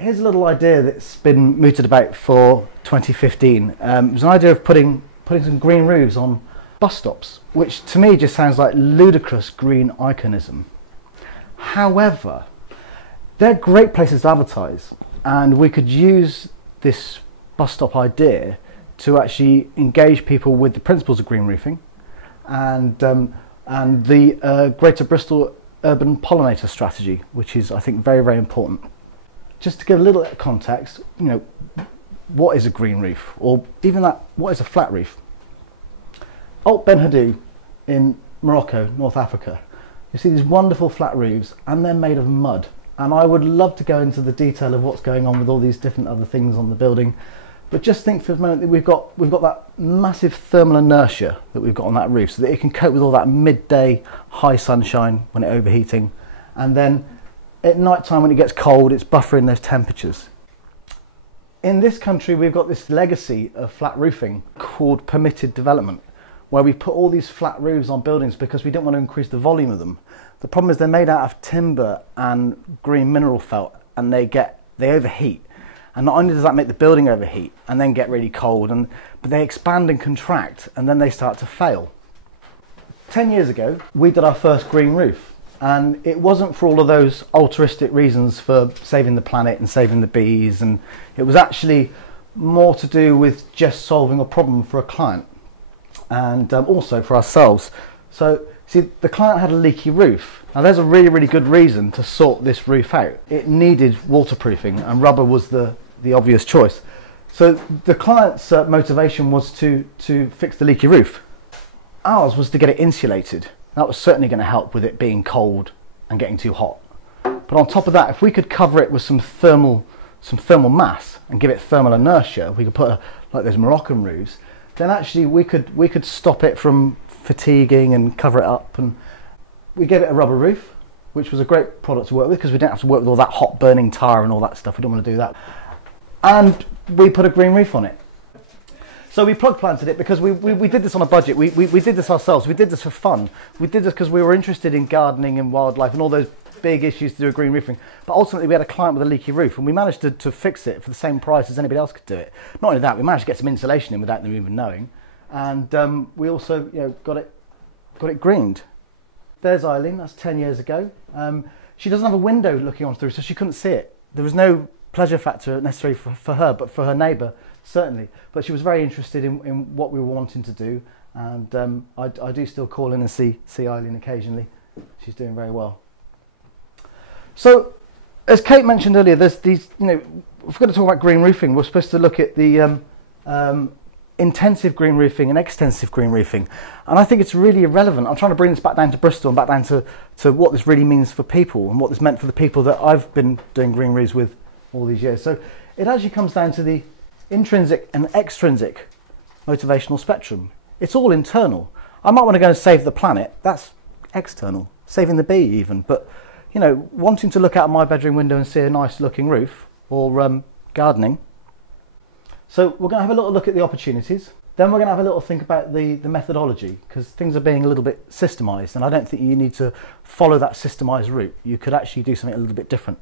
here's a little idea that's been mooted about for 2015. It was an idea of putting some green roofs on bus stops, which to me just sounds like ludicrous green iconism. However, they're great places to advertise, and we could use this bus stop idea to actually engage people with the principles of green roofing and the Greater Bristol Urban Pollinator Strategy, which is, I think, very, very important. Just to give a little context, you know, what is a green roof, or even that, what is a flat roof? Alt Ben Haddou in Morocco, North Africa, you see these wonderful flat roofs, and they're made of mud. And I would love to go into the detail of what's going on with all these different other things on the building, but just think for a moment that we've got that massive thermal inertia that we've got on that roof, so that it can cope with all that midday high sunshine when it's overheating, and then at night time when it gets cold, it's buffering those temperatures. In this country, we've got this legacy of flat roofing called permitted development, where we put all these flat roofs on buildings because we don't want to increase the volume of them. The problem is they're made out of timber and green mineral felt, and they overheat. And not only does that make the building overheat and then get really cold, but they expand and contract, and then they start to fail. 10 years ago, we did our first green roof, and it wasn't for all of those altruistic reasons for saving the planet and saving the bees, and it was actually more to do with just solving a problem for a client and also for ourselves. So, see, the client had a leaky roof. Now there's a really, really good reason to sort this roof out. It needed waterproofing, and rubber was the obvious choice. So the client's motivation was to fix the leaky roof. Ours was to get it insulated. That was certainly going to help with it being cold and getting too hot. But on top of that, if we could cover it with some thermal mass and give it thermal inertia, we could put like those Moroccan roofs, then actually we could stop it from fatiguing and cover it up. And we gave it a rubber roof, which was a great product to work with because we didn't have to work with all that hot burning tar and all that stuff. We don't want to do that. And we put a green roof on it. So we plug planted it because we did this on a budget. We did this ourselves. We did this for fun. We did this because we were interested in gardening and wildlife and all those big issues to do with green roofing. But ultimately we had a client with a leaky roof, and we managed to fix it for the same price as anybody else could do it. Not only that, we managed to get some insulation in without them even knowing. And we also, you know, got it greened. There's Eileen, that's 10 years ago. She doesn't have a window looking on through, so she couldn't see it. There was no pleasure factor necessary for her, but for her neighbour, certainly. But she was very interested in what we were wanting to do, and I do still call in and see Eileen occasionally. She's doing very well. So, as Kate mentioned earlier, there's these, you know, if we're going to talk about green roofing, we're supposed to look at the intensive green roofing and extensive green roofing, and I think it's really irrelevant. I'm trying to bring this back down to Bristol and back down to what this really means for people and what this meant for the people that I've been doing green roofs with all these years. So it actually comes down to the intrinsic and extrinsic motivational spectrum. It's all internal. I might want to go and save the planet, that's external, saving the bee even, but you know, wanting to look out my bedroom window and see a nice looking roof, or gardening. So we're going to have a little look at the opportunities. Then we're going to have a little think about the methodology, because things are being a little bit systemised, and I don't think you need to follow that systemised route. You could actually do something a little bit different.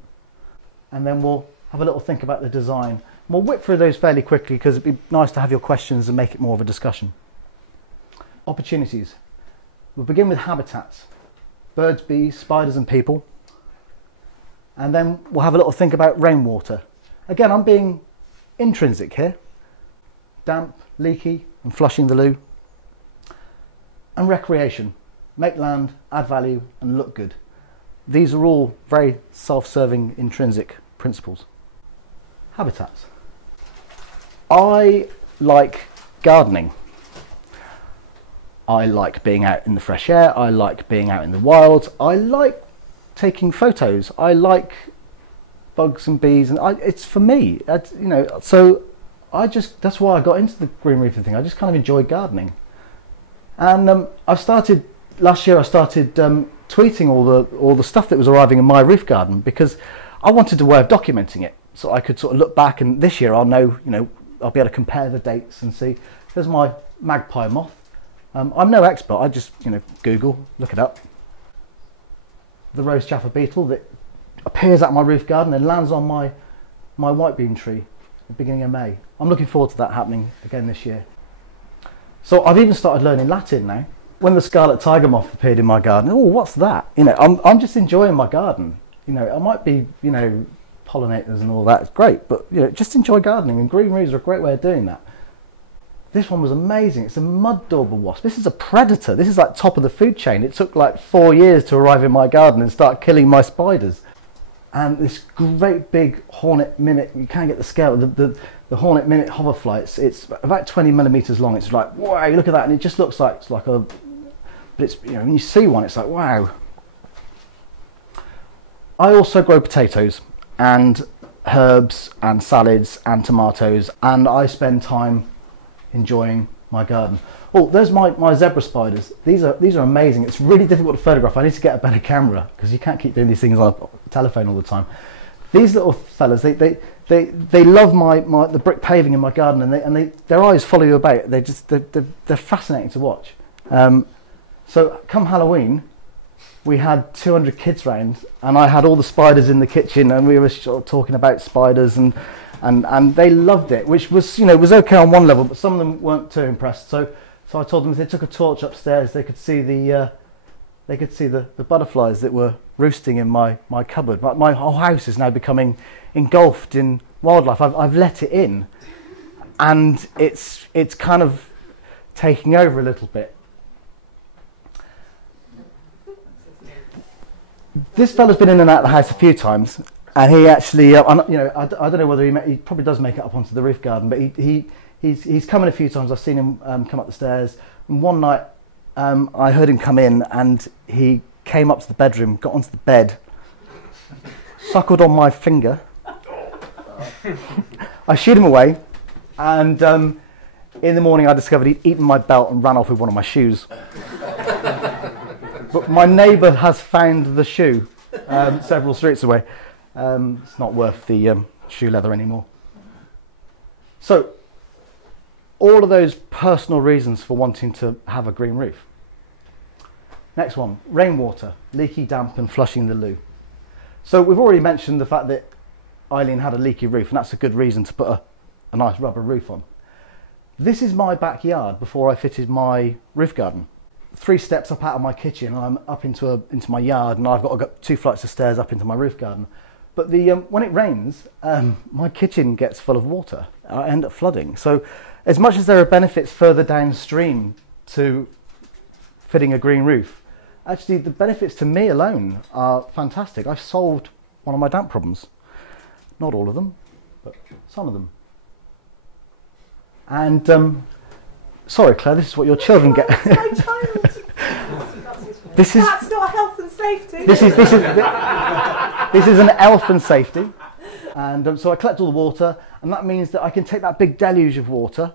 And then we'll have a little think about the design. And we'll whip through those fairly quickly because it'd be nice to have your questions and make it more of a discussion. Opportunities. We'll begin with habitats. Birds, bees, spiders and people. And then we'll have a little think about rainwater. Again, I'm being intrinsic here. Damp, leaky and flushing the loo. And recreation. Make land, add value and look good. These are all very self-serving intrinsic principles. Habitats. I like gardening. I like being out in the fresh air. I like being out in the wild. I like taking photos. I like bugs and bees, and it's for me. You know, so that's why I got into the green roofing thing. I just kind of enjoy gardening, and last year I started tweeting all the stuff that was arriving in my roof garden, because I wanted a way of documenting it, so I could sort of look back, and this year I'll know, you know, I'll be able to compare the dates and see. There's my magpie moth. I'm no expert. I just, you know, Google, look it up. The rose chafer beetle that appears at my roof garden and lands on my my white bean tree at the beginning of May. I'm looking forward to that happening again this year. So I've even started learning Latin now. When the scarlet tiger moth appeared in my garden, oh, what's that? You know, I'm just enjoying my garden. You know, I might be, you know, pollinators and all that, it's great, but you know, just enjoy gardening, and green roofs are a great way of doing that. This one was amazing. It's a mud dauber wasp. This is a predator. This is like top of the food chain. It took like 4 years to arrive in my garden and start killing my spiders. And this great big hornet mimic, you can't get the scale, the hornet mimic hoverfly, it's about 20 millimeters long. It's like, wow, look at that, and it just looks like it's like a, but it's, you know, when you see one, it's like, wow. I also grow potatoes and herbs and salads and tomatoes, and I spend time enjoying my garden. Oh, there's my zebra spiders. These are amazing. It's really difficult to photograph. I need to get a better camera because you can't keep doing these things on a telephone all the time. These little fellas, they love the brick paving in my garden, and their eyes follow you about. They're fascinating to watch. So come Halloween, we had 200 kids round, and I had all the spiders in the kitchen, and we were sort of talking about spiders, and they loved it, which was, you know, was okay on one level, but some of them weren't too impressed. So I told them if they took a torch upstairs, they could see the butterflies that were roosting in my cupboard. My whole house is now becoming engulfed in wildlife. I've let it in, and it's kind of taking over a little bit. This fella's been in and out of the house a few times, and he actually, I don't know whether he probably does make it up onto the roof garden, but he's come in a few times. I've seen him come up the stairs. And one night, I heard him come in, and he came up to the bedroom, got onto the bed, suckled on my finger. I shooed him away, and in the morning I discovered he'd eaten my belt and ran off with one of my shoes. But my neighbour has found the shoe several streets away. It's not worth the shoe leather anymore. So, all of those personal reasons for wanting to have a green roof. Next one, rainwater, leaky, damp and flushing the loo. So we've already mentioned the fact that Eileen had a leaky roof, and that's a good reason to put a nice rubber roof on. This is my backyard before I fitted my roof garden. 3 steps up out of my kitchen, and I'm up into my yard, and I've got to go 2 flights of stairs up into my roof garden. But when it rains, my kitchen gets full of water. I end up flooding. So as much as there are benefits further downstream to fitting a green roof, actually the benefits to me alone are fantastic. I've solved one of my damp problems. Not all of them, but some of them. And sorry, Claire, this is what your children get. This is, that's not health and safety. This is an elf and safety, and so I collect all the water, and that means that I can take that big deluge of water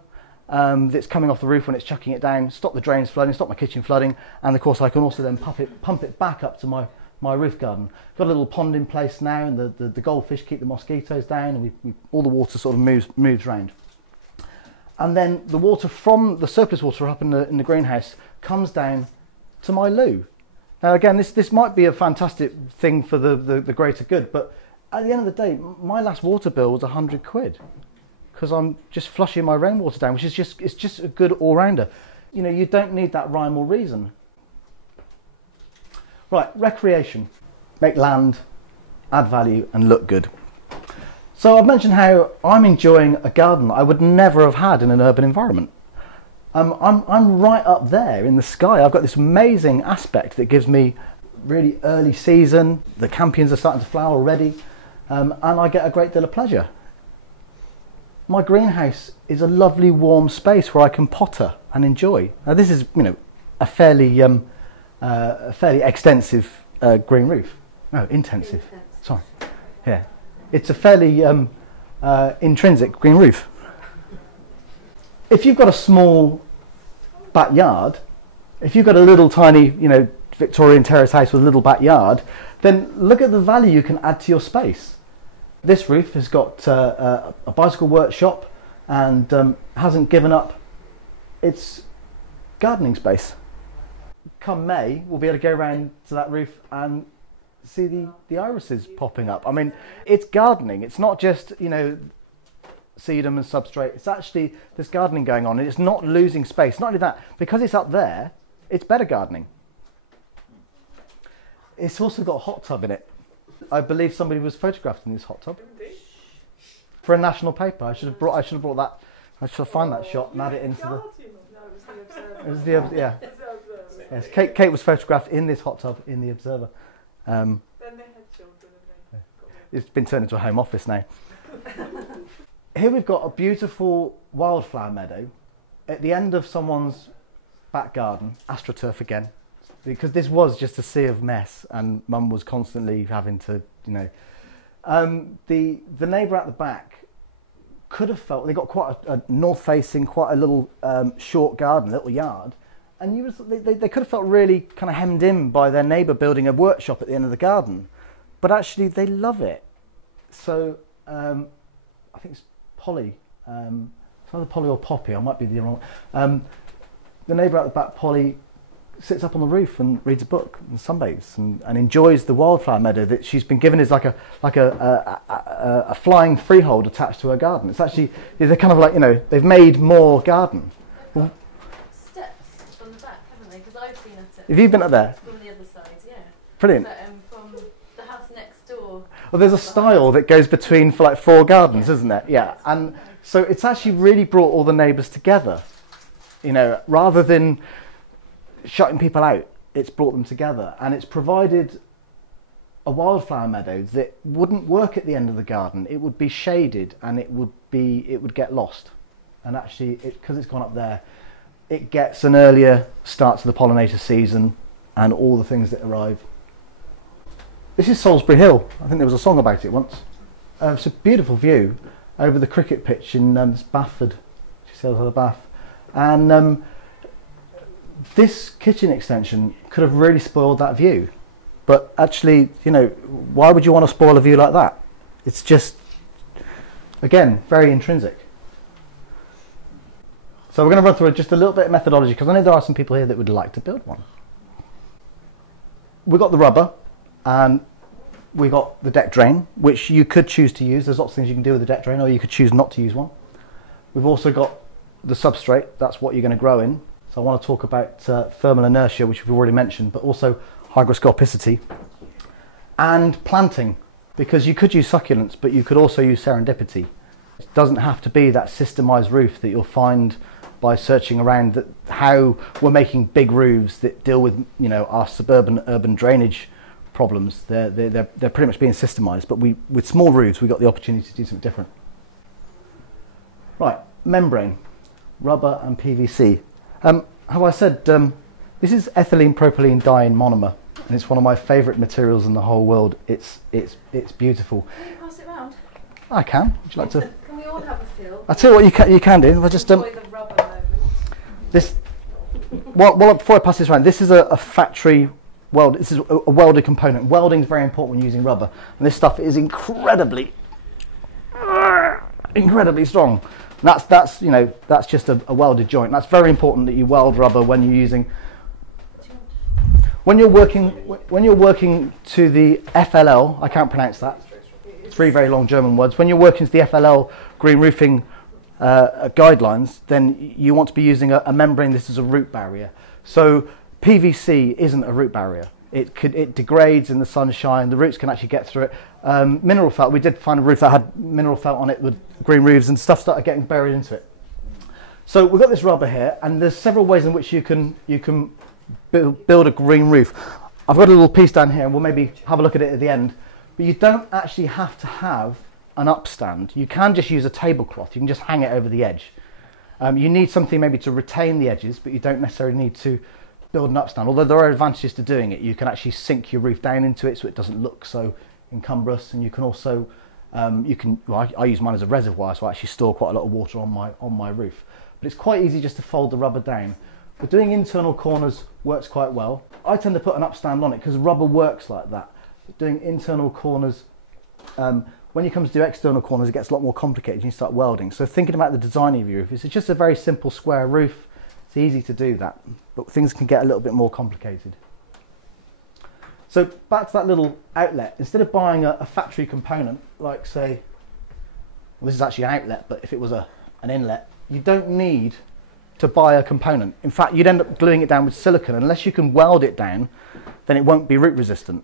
that's coming off the roof when it's chucking it down, stop the drains flooding, stop my kitchen flooding, and of course I can also then pump it back up to my roof garden. Got a little pond in place now, and the goldfish keep the mosquitoes down, and all the water sort of moves around. And then the water from the surplus water up in the greenhouse comes down to my loo. Now again, this might be a fantastic thing for the greater good, but at the end of the day, my last water bill was 100 quid because I'm just flushing my rainwater down, which is just a good all-rounder. You know, you don't need that rhyme or reason. Right, recreation. Make land, add value and look good. So I've mentioned how I'm enjoying a garden that I would never have had in an urban environment. I'm right up there in the sky. I've got this amazing aspect that gives me really early season. The campions are starting to flower already, and I get a great deal of pleasure. My greenhouse is a lovely warm space where I can potter and enjoy. Now this is, you know, a fairly extensive green roof. No, intensive. Sorry. Yeah. It's a fairly intrinsic green roof. If you've got a small backyard, if you've got a little tiny, you know, Victorian terrace house with a little backyard, then look at the value you can add to your space. This roof has got a bicycle workshop and hasn't given up its gardening space. Come May, we'll be able to go around to that roof and see the irises popping up. I mean, it's gardening. It's not just, you know, sedum and substrate. It's actually, there's gardening going on, and it's not losing space. Not only that, because it's up there, it's better gardening. It's also got a hot tub in it. I believe somebody was photographed in this hot tub for a national paper. I should have brought that. I should find that shot and add it into the. It was the Observer. Yeah. Yes, Kate was photographed in this hot tub in the Observer. Then they had children and it's been turned into a home office now. Here we've got a beautiful wildflower meadow at the end of someone's back garden, AstroTurf again, because this was just a sea of mess and Mum was constantly having to, you know. The neighbour at the back could have felt, they got quite a north-facing, quite a little short garden, little yard, and they could have felt really kind of hemmed in by their neighbour building a workshop at the end of the garden, but actually they love it. So I think it's Polly, it's either Polly or Poppy, I might be the wrong one. The neighbour at the back, Polly, sits up on the roof and reads a book and sunbathes and enjoys the wildflower meadow that she's been given as like a flying freehold attached to her garden. It's actually, they're kind of like, you know, they've made more garden. They've got steps from the back, haven't they? Because I've seen it. Have you been up there? From the other side, yeah. Brilliant. But, from the house next door. Well, there's a stile that goes between for like 4 gardens, isn't there? Yeah, and so it's actually really brought all the neighbours together. You know, rather than shutting people out, it's brought them together, and it's provided a wildflower meadow that wouldn't work at the end of the garden. It would be shaded and it would get lost. And actually, because it's gone up there, it gets an earlier start to the pollinator season and all the things that arrive. This is Salisbury Hill. I think there was a song about it once. It's a beautiful view over the cricket pitch in Bathford. She sails out of Bath. And this kitchen extension could have really spoiled that view. But actually, you know, why would you want to spoil a view like that? It's just, again, very intrinsic. So we're going to run through just a little bit of methodology, because I know there are some people here that would like to build one. We've got the rubber, and we got the deck drain, which you could choose to use. There's lots of things you can do with the deck drain, or you could choose not to use one. We've also got the substrate. That's what you're going to grow in. So I want to talk about thermal inertia, which we've already mentioned, but also hygroscopicity and planting, because you could use succulents, but you could also use serendipity. It doesn't have to be that systemized roof that you'll find by searching around, that how we're making big roofs that deal with, you know, our suburban urban drainage problems. They're pretty much being systemized, but with small roofs we've got the opportunity to do something different. Right, membrane, rubber and PVC. Have I said this is ethylene propylene diene monomer, and it's one of my favourite materials in the whole world. It's beautiful. Can you pass it round? I can. Would you like to? Can we all have a feel? I'll tell you what you can do. I just enjoy the rubber moment. This. Well, before I pass this around, this is a factory weld. This is a welded component. Welding is very important when using rubber, and this stuff is incredibly strong. And that's you know, that's just a welded joint. That's very important that you weld rubber when you're using. When you're working to the FLL, I can't pronounce that. 3 very long German words. When you're working to the FLL green roofing guidelines, then you want to be using a membrane. This is a root barrier. So PVC isn't a root barrier. It degrades in the sunshine. The roots can actually get through it. Mineral felt. We did find a roof that had mineral felt on it with green roofs, and stuff started getting buried into it. So we've got this rubber here, and there's several ways in which you can build a green roof. I've got a little piece down here, and we'll maybe have a look at it at the end. But you don't actually have to have an upstand. You can just use a tablecloth. You can just hang it over the edge. You need something maybe to retain the edges, but you don't necessarily need to build an upstand. Although there are advantages to doing it. You can actually sink your roof down into it so it doesn't look so encumbrous, and you can also I use mine as a reservoir, so I actually store quite a lot of water on my roof. But it's quite easy just to fold the rubber down. But doing internal corners works quite well. I tend to put an upstand on it because rubber works like that. But doing internal corners, when you come to do external corners, it gets a lot more complicated and you start welding. So thinking about the design of your roof, it's just a very simple square roof. It's easy to do that, but things can get a little bit more complicated. So back to that little outlet, instead of buying a factory component, like say, well, this is actually an outlet, but if it was an inlet, you don't need to buy a component. In fact, you'd end up gluing it down with silicone. Unless you can weld it down, then it won't be root resistant.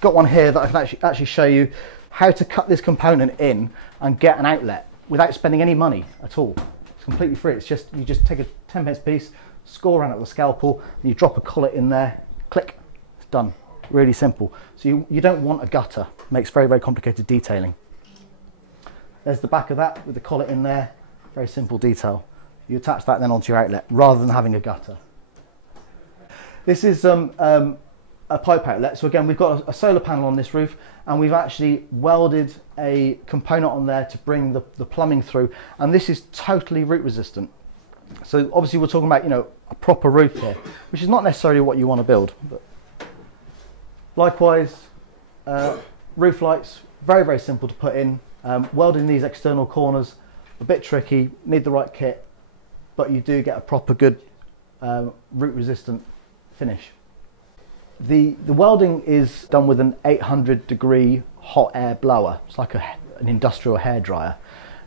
Got one here that I can actually show you how to cut this component in and get an outlet without spending any money at all. It's completely free. It's just, you just take a 10pence piece, score around it with a scalpel, and you drop a collet in there, click, it's done. Really simple. So you don't want a gutter. It makes very, very complicated detailing. There's the back of that with the collet in there. Very simple detail. You attach that then onto your outlet rather than having a gutter. This is a pipe outlet. So again, we've got a solar panel on this roof, and we've actually welded a component on there to bring the plumbing through. And this is totally root resistant. So obviously we're talking about, you know, a proper roof here, which is not necessarily what you want to build. But likewise, roof lights, very, very simple to put in. Welding these external corners, a bit tricky, need the right kit, but you do get a proper good root resistant finish. The welding is done with an 800-degree hot air blower. It's like an industrial hairdryer.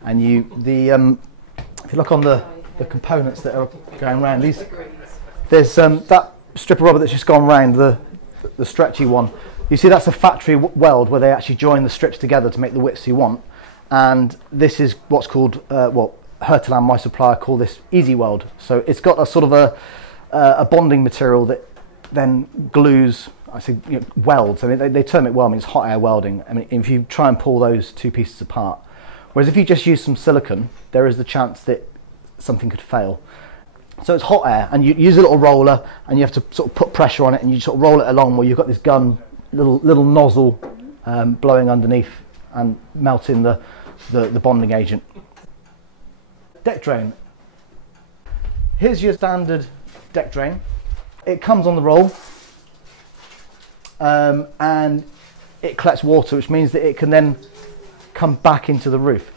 And if you look on the components that are going around, there's that strip of rubber that's just gone around, the stretchy one. You see that's a factory weld where they actually join the strips together to make the widths you want. And this is what's called, Hertalan, my supplier, call this Easy Weld. So it's got a sort of a bonding material that then glues, welds. I mean, they term it welding, it's hot air welding. I mean, if you try and pull those two pieces apart. Whereas if you just use some silicone, there is the chance that something could fail. So it's hot air, and you use a little roller, and you have to sort of put pressure on it, and you sort of roll it along where you've got this gun, little nozzle blowing underneath and melting the bonding agent. Deck drain. Here's your standard deck drain. It comes on the roll, and it collects water, which means that it can then come back into the roof.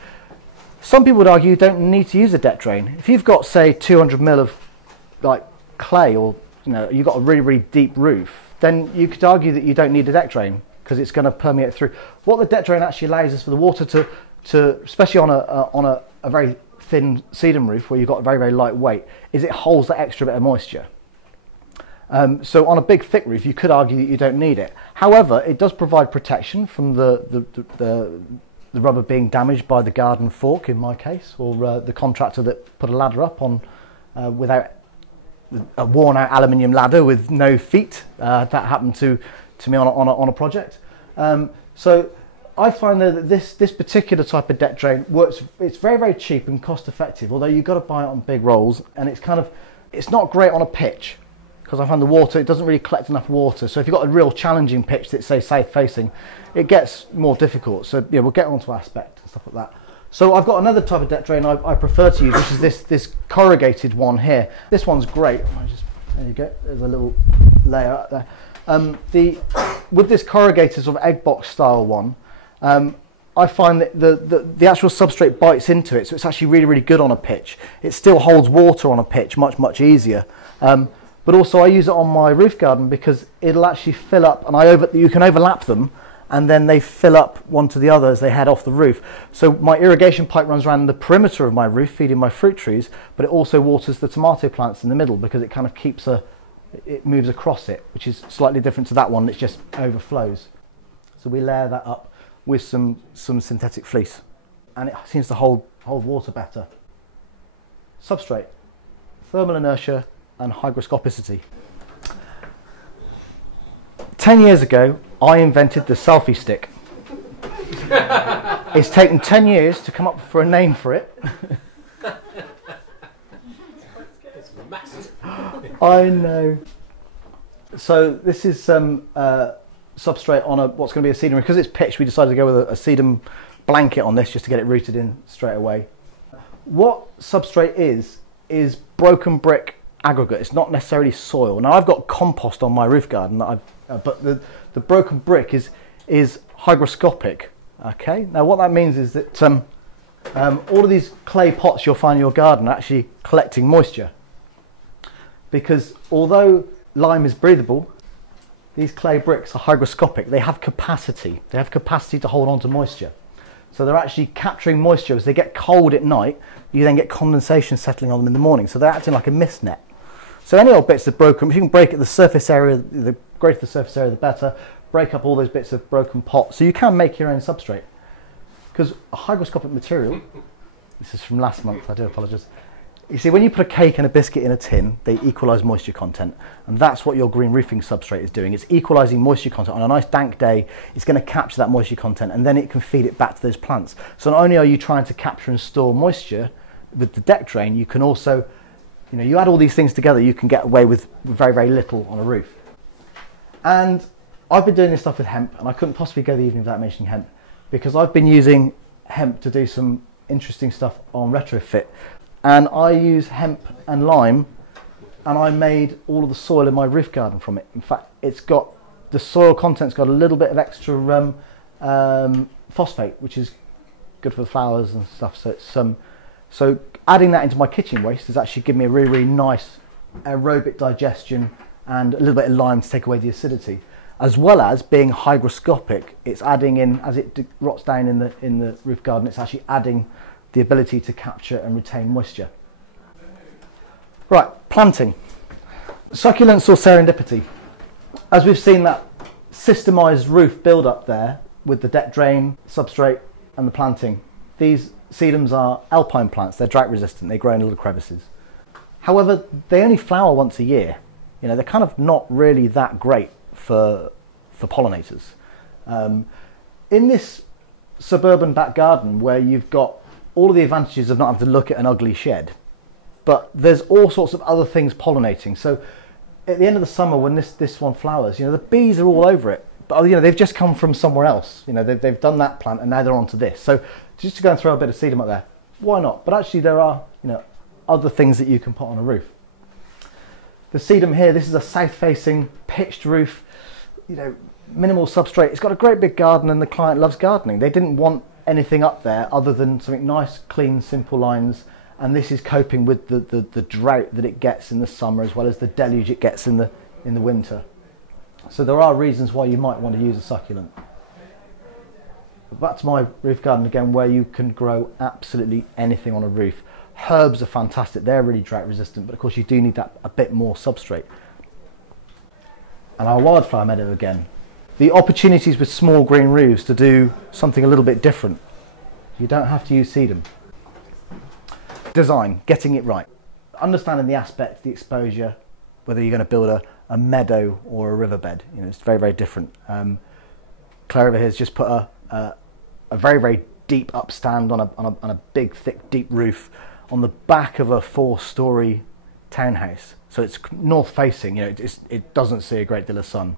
Some people would argue you don't need to use a deck drain. If you've got, say, 200 mil of like clay, or you've got a really, really deep roof, then you could argue that you don't need a deck drain because it's going to permeate through. What the deck drain actually allows is for the water to especially on a very thin sedum roof where you've got a very, very light weight, is it holds that extra bit of moisture. So on a big thick roof, you could argue that you don't need it. However, it does provide protection from the rubber being damaged by the garden fork, in my case, or the contractor that put a ladder up on without a worn out aluminium ladder with no feet. That happened to me on a project. So I find that this particular type of deck drain works. It's very, very cheap and cost effective, although you've got to buy it on big rolls, and it's not great on a pitch because I find the water, it doesn't really collect enough water. So if you've got a real challenging pitch that's, say, south facing, it gets more difficult. So yeah, we'll get onto aspect and stuff like that. So I've got another type of deck drain I prefer to use, which is this corrugated one here. This one's great. There you go. There's a little layer up there. With this corrugated sort of egg box style one, I find that the actual substrate bites into it, so it's actually really, really good on a pitch. It still holds water on a pitch much, much easier. But also I use it on my roof garden because it'll actually fill up, and you can overlap them, and then they fill up one to the other as they head off the roof. So my irrigation pipe runs around the perimeter of my roof, feeding my fruit trees, but it also waters the tomato plants in the middle because it kind of it moves across it, which is slightly different to that one that just overflows. So we layer that up with some synthetic fleece, and it seems to hold water better. Substrate, thermal inertia and hygroscopicity. 10 years ago, I invented the selfie stick. It's taken 10 years to come up with a name for it. It's massive. I know. So this is some substrate on what's going to be a sedum. Because it's pitched, we decided to go with a sedum blanket on this just to get it rooted in straight away. What substrate is broken brick aggregate. It's not necessarily soil. Now I've got compost on my roof garden that but the broken brick is hygroscopic. Okay. Now what that means is that all of these clay pots you'll find in your garden are actually collecting moisture, because although lime is breathable, these clay bricks are hygroscopic. They have capacity. They have capacity to hold on to moisture. So they're actually capturing moisture. As they get cold at night, you then get condensation settling on them in the morning. So they're acting like a mist net. So any old bits of broken, if you can break at the surface area, the greater the surface area, the better. Break up all those bits of broken pot. So you can make your own substrate. Because a hygroscopic material, this is from last month, I do apologise. You see, when you put a cake and a biscuit in a tin, they equalise moisture content. And that's what your green roofing substrate is doing. It's equalising moisture content. On a nice dank day, it's going to capture that moisture content and then it can feed it back to those plants. So not only are you trying to capture and store moisture with the deck drain, you can also, you add all these things together, you can get away with very, very little on a roof. And I've been doing this stuff with hemp, and I couldn't possibly go the evening without mentioning hemp, because I've been using hemp to do some interesting stuff on retrofit. And I use hemp and lime, and I made all of the soil in my roof garden from it. In fact, the soil content's got a little bit of extra phosphate, which is good for the flowers and stuff. So it's so adding that into my kitchen waste has actually given me a really, really nice aerobic digestion and a little bit of lime to take away the acidity. As well as being hygroscopic, it's adding in, as it rots down in the roof garden, it's actually adding the ability to capture and retain moisture. Right, planting. Succulents or serendipity. As we've seen that systemised roof build up there with the deck drain, substrate and the planting. These sedums are alpine plants, they're drought resistant, they grow in little crevices. However, they only flower once a year. They're kind of not really that great for pollinators. In this suburban back garden where you've got all of the advantages of not having to look at an ugly shed, but there's all sorts of other things pollinating. So at the end of the summer when this one flowers, the bees are all over it, but they've just come from somewhere else. They've done that plant and now they're onto this. So just to go and throw a bit of sedum up there, why not? But actually there are other things that you can put on a roof. The sedum here, this is a south-facing pitched roof, minimal substrate. It's got a great big garden and the client loves gardening. They didn't want anything up there other than something nice, clean, simple lines, and this is coping with the drought that it gets in the summer as well as the deluge it gets in the winter. So there are reasons why you might want to use a succulent. But back to my roof garden again, where you can grow absolutely anything on a roof. Herbs are fantastic, they're really drought resistant, but of course you do need that a bit more substrate. And our wildflower meadow again. The opportunities with small green roofs to do something a little bit different. You don't have to use sedum. Design, getting it right. Understanding the aspect, the exposure, whether you're going to build a meadow or a riverbed. It's very, very different. Claire over here has just put a very, very deep upstand on a big, thick, deep roof on the back of a 4-storey townhouse. So it's north facing, it doesn't see a great deal of sun,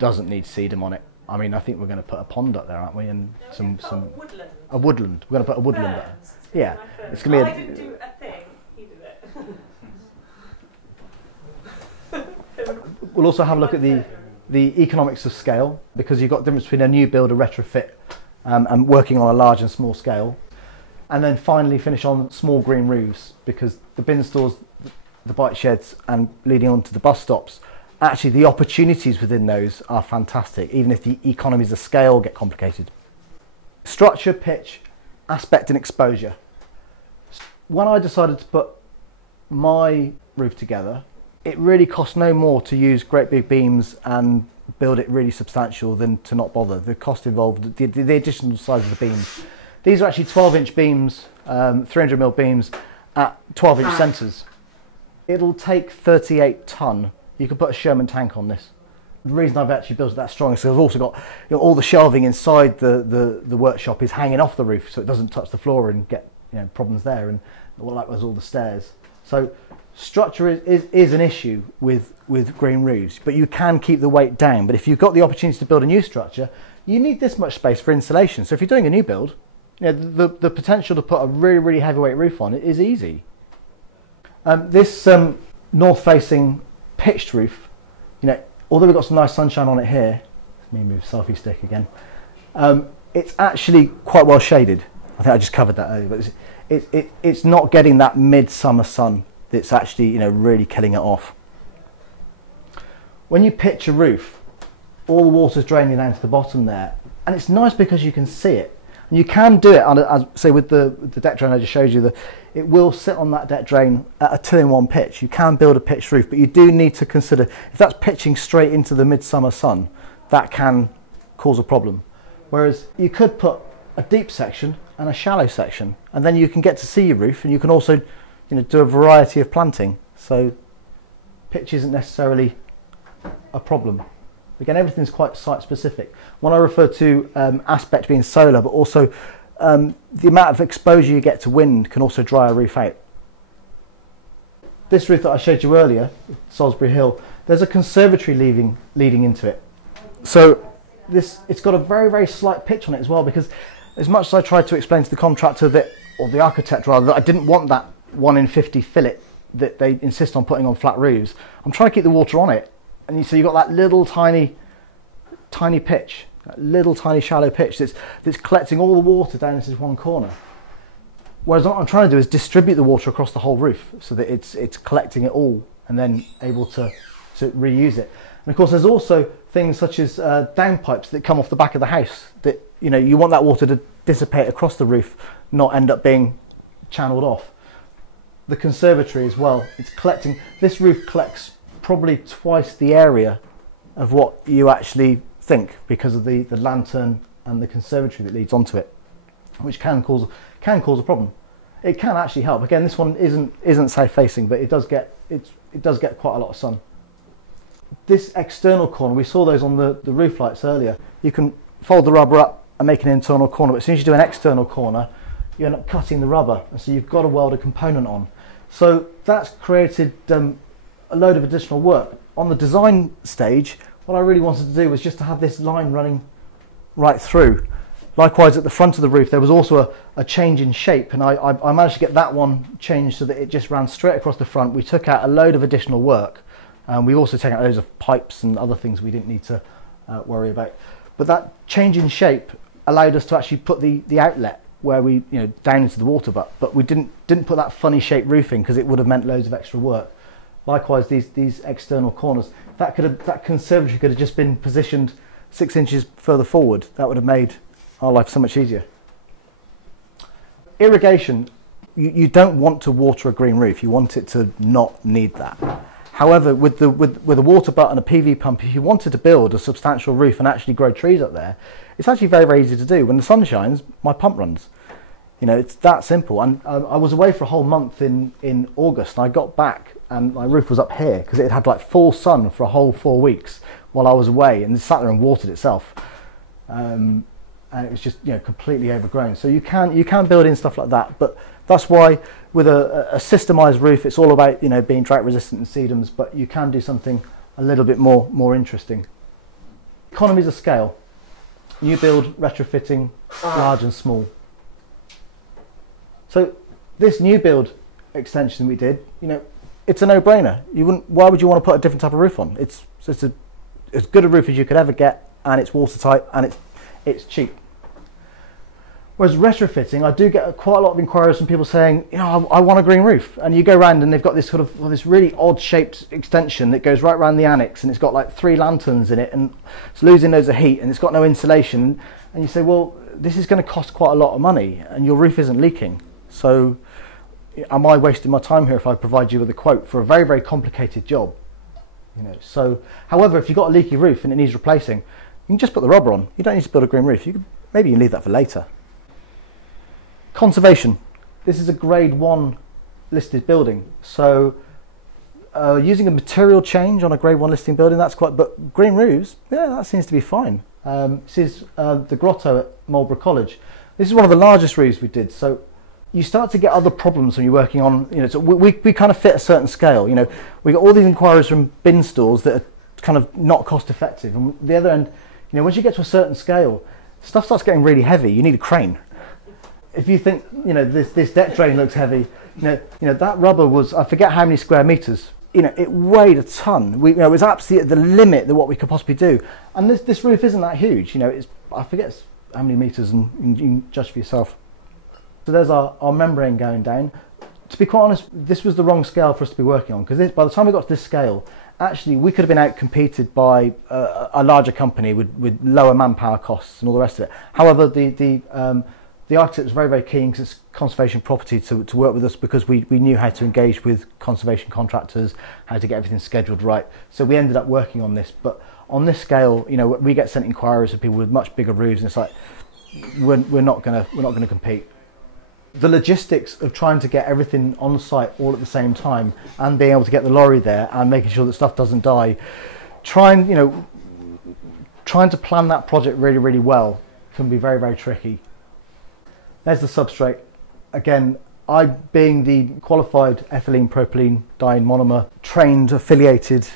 doesn't need sedum on it. I think we're going to put a pond up there, aren't we? And woodland. A woodland. We're going to put a woodland up. Yeah, it's going to be I didn't do a thing, he did it. We'll also have a look at the economics of scale, because you've got the difference between a new build, a retrofit, and working on a large and small scale. And then finally finish on small green roofs, because the bin stores, the bike sheds and leading on to the bus stops, actually the opportunities within those are fantastic, even if the economies of scale get complicated. Structure, pitch, aspect and exposure. When I decided to put my roof together, it really cost no more to use great big beams and build it really substantial than to not bother. The cost involved, the additional size of the beams. These are actually 12-inch beams, 300mm beams at 12-inch centres. It'll take 38 tonne. You can put a Sherman tank on this. The reason I've actually built it that strong is because I've also got all the shelving inside the workshop is hanging off the roof, so it doesn't touch the floor and get problems there, and likewise all the stairs. So structure is an issue with green roofs, but you can keep the weight down. But if you've got the opportunity to build a new structure, you need this much space for insulation. So if you're doing a new build, the potential to put a really, really heavyweight roof on it is easy. This north-facing pitched roof, although we've got some nice sunshine on it here, let me move selfie stick again, it's actually quite well shaded. I think I just covered that earlier, but it's not getting that midsummer sun that's actually really killing it off. When you pitch a roof, all the water's draining down to the bottom there, and it's nice because you can see it. And you can do it, as say with the deck drain I just showed you, it will sit on that deck drain at a 2-in-1 pitch. You can build a pitched roof, but you do need to consider if that's pitching straight into the midsummer sun, that can cause a problem. Whereas you could put a deep section and a shallow section, and then you can get to see your roof, and you can also, do a variety of planting. So pitch isn't necessarily a problem. Again, everything's quite site specific. When I refer to aspect being solar, but also the amount of exposure you get to wind can also dry a roof out. This roof that I showed you earlier, Salisbury Hill, there's a conservatory leading into it. So it's got a very, very slight pitch on it as well, because as much as I tried to explain to the contractor that, or the architect rather, that I didn't want that 1 in 50 fillet that they insist on putting on flat roofs, I'm trying to keep the water on it. And so you've got that little tiny pitch, that little tiny shallow pitch that's collecting all the water down into this one corner. Whereas what I'm trying to do is distribute the water across the whole roof so that it's collecting it all and then able to reuse it. And of course there's also things such as downpipes that come off the back of the house that you want that water to dissipate across the roof, not end up being channeled off. The conservatory as well, this roof collects probably twice the area of what you actually think because of the lantern and the conservatory that leads onto it, which can cause a problem. It can actually help. Again, this one isn't south facing, but it does get quite a lot of sun. This external corner, we saw those on the roof lights earlier. You can fold the rubber up and make an internal corner, but as soon as you do an external corner, you end up cutting the rubber, and so you've got to weld a component on. So that's created a load of additional work. On the design stage, what I really wanted to do was just to have this line running right through. Likewise, at the front of the roof, there was also a change in shape, and I managed to get that one changed so that it just ran straight across the front. We took out a load of additional work. We've also taken out loads of pipes and other things we didn't need to worry about. But that change in shape allowed us to actually put the outlet where we, down into the water butt, but we didn't put that funny shaped roofing because it would have meant loads of extra work. Likewise, these external corners, that conservatory could have just been positioned 6 inches further forward. That would have made our life so much easier. Irrigation, you don't want to water a green roof. You want it to not need that. However, with a water butt and a PV pump, if you wanted to build a substantial roof and actually grow trees up there, it's actually very, very easy to do. When the sun shines, my pump runs. It's that simple. And I was away for a whole month in August, and I got back and my roof was up here because it had like full sun for a whole 4 weeks while I was away, and it sat there and watered itself. And it was just completely overgrown. So you can build in stuff like that, but that's why with a systemized roof, it's all about being drought resistant and sedums, but you can do something a little bit more interesting. Economies of scale, new build, retrofitting, large and small. So this new build extension we did, it's a no-brainer. Why would you want to put a different type of roof on? It's as good a roof as you could ever get, and it's watertight and it's cheap. Whereas retrofitting, I do get quite a lot of inquiries from people saying, I want a green roof. And you go around and they've got this this really odd shaped extension that goes right around the annex, and it's got like 3 lanterns in it, and it's losing loads of heat, and it's got no insulation. And you say, well, this is going to cost quite a lot of money, and your roof isn't leaking. So am I wasting my time here if I provide you with a quote for a very, very complicated job? So, however, if you've got a leaky roof and it needs replacing, you can just put the rubber on. You don't need to build a green roof. Maybe you can leave that for later. Conservation. This is a grade 1 listed building. So using a material change on a grade 1 listing building, that's but green roofs, yeah, that seems to be fine. This is the grotto at Marlborough College. This is one of the largest roofs we did. So you start to get other problems when you're working on, so we kind of fit a certain scale. We got all these inquiries from bin stores that are kind of not cost effective. And the other end, once you get to a certain scale, stuff starts getting really heavy. You need a crane. If you think, this deck drain looks heavy, that rubber was, I forget how many square meters. It weighed a ton. It was absolutely at the limit of what we could possibly do. And this roof isn't that huge. I forget how many meters, and you can judge for yourself. So there's our membrane going down. To be quite honest, this was the wrong scale for us to be working on, because by the time we got to this scale, actually we could have been outcompeted by a larger company with lower manpower costs and all the rest of it. However, the architect was very, very keen, because it's conservation property, to work with us, because we knew how to engage with conservation contractors, how to get everything scheduled right. So we ended up working on this. But on this scale, you know, we get sent inquiries of people with much bigger roofs, and it's like we're not gonna compete. The logistics of trying to get everything on site all at the same time, and being able to get the lorry there and making sure that stuff doesn't die, trying to plan that project really, really well can be very, very tricky. There's the substrate. Again, I, being the qualified ethylene propylene diene monomer trained, affiliated,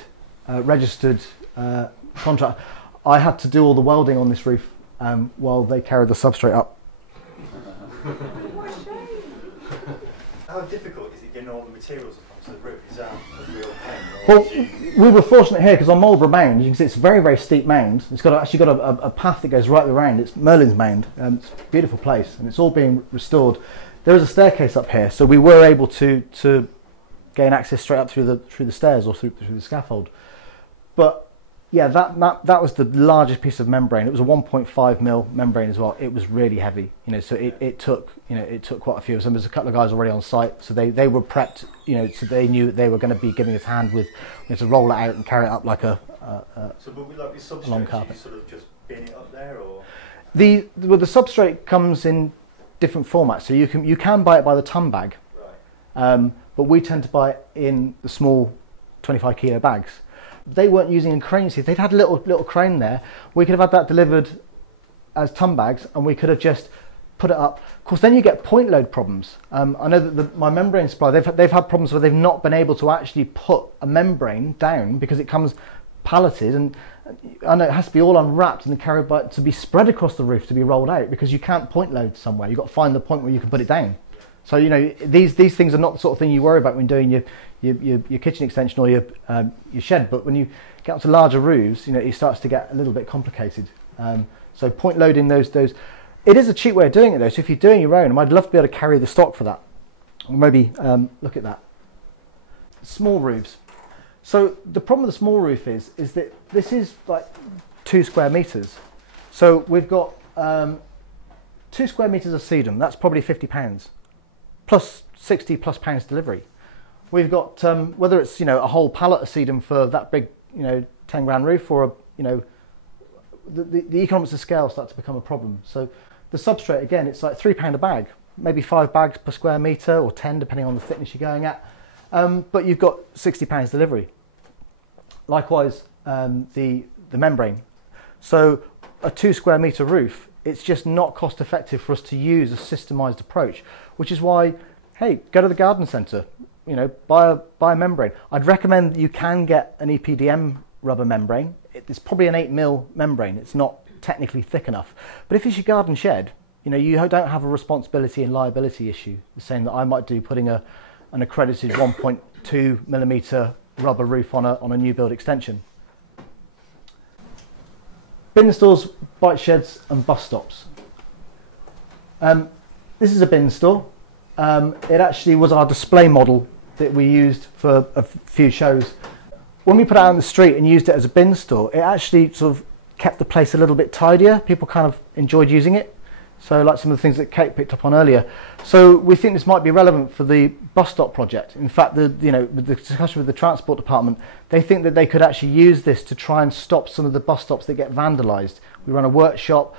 registered contractor, I had to do all the welding on this roof while they carried the substrate up. How difficult is it getting all the materials up onto the roof? Is that a real pain? Well, we were fortunate here, because on Marlborough Mound, you can see it's a very, very steep mound. It's actually got a path that goes right around. It's Merlin's Mound. It's a beautiful place, and it's all being restored. There is a staircase up here, so we were able to gain access straight up through the stairs or through the scaffold. But yeah, that was the largest piece of membrane. It was a 1.5mm membrane as well. It was really heavy, you know. So it took quite a few of them. There's a couple of guys already on site, so they were prepped, you know, so they knew that they were going to be giving us a hand with, you know, to roll it out and carry it up like a so would we like the substrate, long carpet. you sort of just bin it up there, or the substrate comes in different formats. So you can buy it by the ton bag, right? but we tend to buy it in the small 25 kilo bags. They weren't using a crane. See, if they'd had a little crane there, we could have had that delivered as ton bags, and we could have just put it up. Of course, then you get point load problems. I know that my membrane supplier, they've had problems where they've not been able to actually put a membrane down, because it comes palleted, and I know it has to be all unwrapped and carried by, to be spread across the roof to be rolled out, because you can't point load somewhere. You've got to find the point where you can put it down. So, you know, these things are not the sort of thing you worry about when doing your kitchen extension or your shed. But when you get up to larger roofs, you know, it starts to get a little bit complicated. So point loading those, it is a cheap way of doing it though. So if you're doing your own, I'd love to be able to carry the stock for that. Or maybe look at that. Small roofs. So the problem with the small roof is that this is like 2 square meters. So we've got 2 square meters of sedum. That's probably £50. Plus 60 plus pounds delivery. We've got whether it's, you know, a whole pallet of sedum for that big, you know, 10 grand roof, or a, you know, the economics of scale start to become a problem. So the substrate, again, it's like £3 a bag, maybe 5 bags per square meter, or 10 depending on the thickness you're going at. But you've got £60 delivery. Likewise, the membrane. So a 2 square meter roof, it's just not cost effective for us to use a systemized approach, which is why, hey, go to the garden centre, you know, buy a membrane. I'd recommend that you can get an EPDM rubber membrane. It's probably an 8mm membrane. It's not technically thick enough. But if it's your garden shed, you know, you don't have a responsibility and liability issue, the same that I might do putting an accredited 1.2mm rubber roof on a new build extension. Bin stores, bike sheds and bus stops. This is a bin store. It actually was our display model that we used for a few shows. When we put it out on the street and used it as a bin store, it actually sort of kept the place a little bit tidier. People kind of enjoyed using it. So like some of the things that Kate picked up on earlier. So we think this might be relevant for the bus stop project. In fact, with the discussion with the transport department, they think that they could actually use this to try and stop some of the bus stops that get vandalised. We run a workshop,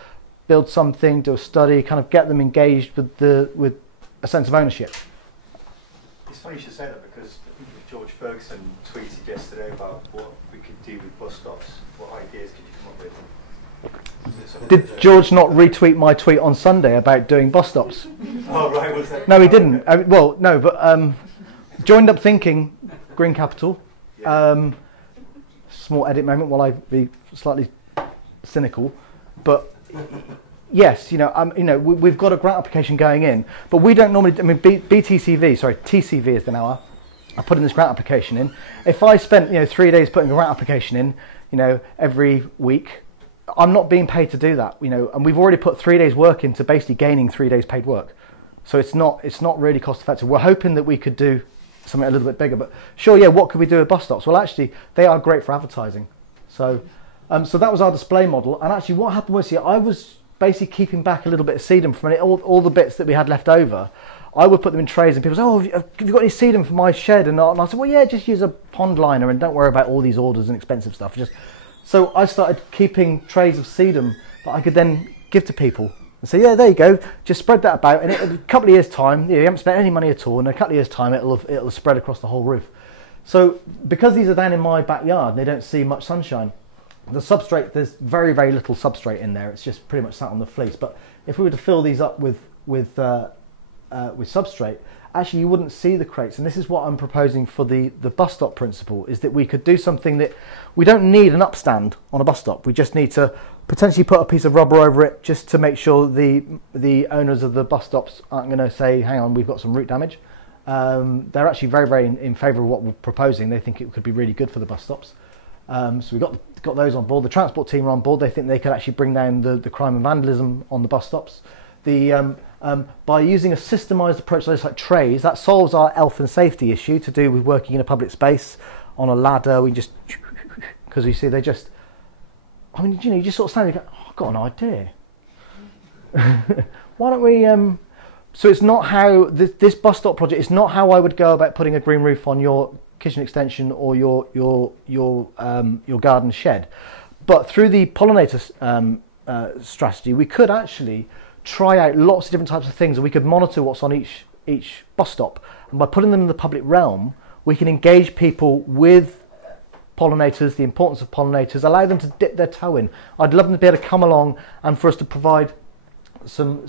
build something, do a study, kind of get them engaged with a sense of ownership. It's funny you should say that, because I think George Ferguson tweeted yesterday about what we could do with bus stops. What ideas could you come up with? Did George not retweet my tweet on Sunday about doing bus stops? Oh, right, was that? No, he didn't. Well, no, but joined up thinking, Green Capital. Yeah. Small edit moment while I be slightly cynical, but yes, we've got a grant application going in, but we don't normally. I mean, TCV is the now. I put in this grant application in. If I spent 3 days putting a grant application in, every week, I'm not being paid to do that, and we've already put 3 days work into basically gaining 3 days paid work. So it's not really cost effective. We're hoping that we could do something a little bit bigger. But sure, yeah, what could we do with bus stops? Well, actually, they are great for advertising. So, so that was our display model. And actually, what happened was, I was basically keeping back a little bit of sedum from it, all the bits that we had left over. I would put them in trays, and people say, "Oh, have you got any sedum for my shed?" And I said, "Well, yeah, just use a pond liner and don't worry about all these orders and expensive stuff." So I started keeping trays of sedum that I could then give to people and say, "Yeah, there you go. Just spread that about, and in a couple of years' time, you haven't spent any money at all. In a couple of years' time, it'll have spread across the whole roof." So because these are down in my backyard and they don't see much sunshine, the substrate, there's very, very little substrate in there. It's just pretty much sat on the fleece. But if we were to fill these up with substrate, actually you wouldn't see the crates. And this is what I'm proposing for the bus stop principle, is that we could do something that we don't need an upstand on a bus stop. We just need to potentially put a piece of rubber over it just to make sure the owners of the bus stops aren't going to say, "Hang on, we've got some root damage." They're actually very, very in favour of what we're proposing. They think it could be really good for the bus stops. So we've got those on board. The transport team are on board. They think they could actually bring down the crime and vandalism on the bus stops. By using a systemised approach like trays, that solves our health and safety issue to do with working in a public space on a ladder. We just, because you see, you just sort of stand there and go, "Oh, I've got an idea." Why don't we? So it's not how this bus stop project. It's not how I would go about putting a green roof on your kitchen extension or your garden shed, but through the pollinator strategy, we could actually try out lots of different types of things, and we could monitor what's on each bus stop. And by putting them in the public realm, we can engage people with pollinators, the importance of pollinators, allow them to dip their toe in. I'd love them to be able to come along and for us to provide some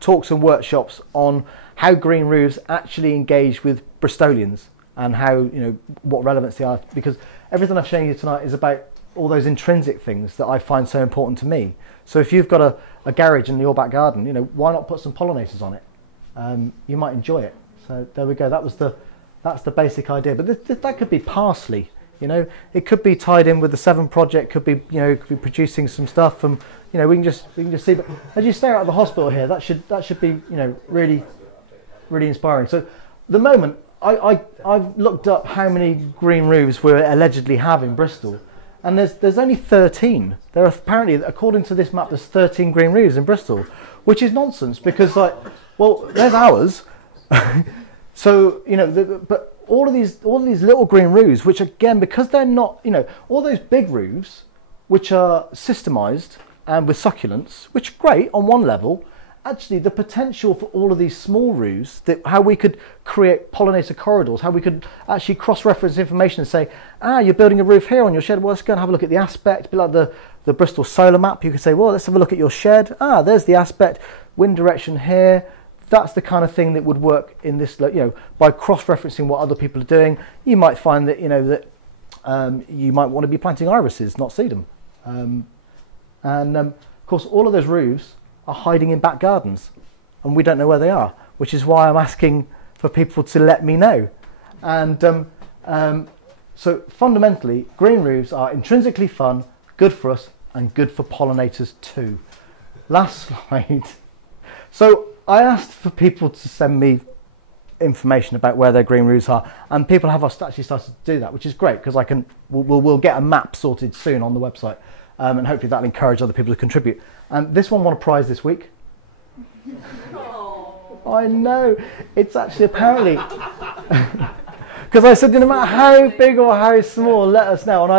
talks and workshops on how green roofs actually engage with Bristolians and how, what relevance they are, because everything I've shown you tonight is about all those intrinsic things that I find so important to me. So if you've got a garage in your back garden, why not put some pollinators on it? You might enjoy it. So there we go. That's the basic idea. But that could be parsley. It could be tied in with the Severn project. Could be producing some stuff, and we can just see. But as you stare out of the hospital here, that should be really, really inspiring. So the moment I've looked up how many green roofs we allegedly have in Bristol. And there's only 13. There are apparently, according to this map, there's 13 green roofs in Bristol, which is nonsense because, there's ours. So but all of these little green roofs, which again, because they're not, all those big roofs, which are systemised and with succulents, which are great on one level. Actually, the potential for all of these small roofs, how we could create pollinator corridors, how we could actually cross-reference information and say, you're building a roof here on your shed, well, let's go and have a look at the aspect, a bit like the Bristol solar map. You could say, well, let's have a look at your shed. There's the aspect, wind direction here. That's the kind of thing that would work in this, by cross-referencing what other people are doing. You might find that, you might want to be planting irises, not sedum. Of course, all of those roofs are hiding in back gardens, and we don't know where they are, which is why I'm asking for people to let me know. And so fundamentally, green roofs are intrinsically fun, good for us, and good for pollinators too. Last slide. So I asked for people to send me information about where their green roofs are, and people have actually started to do that, which is great because we'll get a map sorted soon on the website. And hopefully that'll encourage other people to contribute. And this one won a prize this week. I know. It's actually apparently... Because I said, no matter how big or how small, let us know. And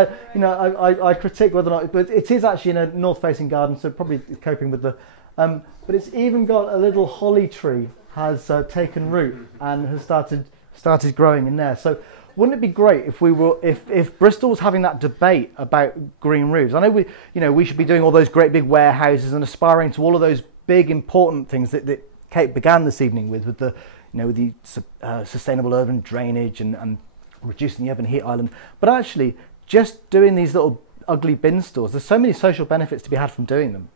I critique whether or not... But it is actually in a north-facing garden, so probably coping with the... but it's even got a little holly tree has taken root and has started growing in there. So... wouldn't it be great if Bristol was having that debate about green roofs? I know we should be doing all those great big warehouses and aspiring to all of those big important things that Kate began this evening with the sustainable urban drainage and reducing the urban heat island. But actually, just doing these little ugly bin stores, there's so many social benefits to be had from doing them.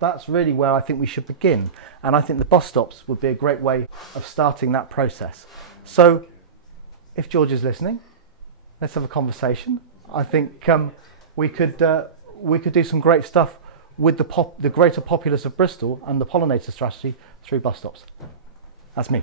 That's really where I think we should begin. And I think the bus stops would be a great way of starting that process. So, if George is listening, let's have a conversation. I think we could do some great stuff with the greater populace of Bristol and the pollinator strategy through bus stops. That's me.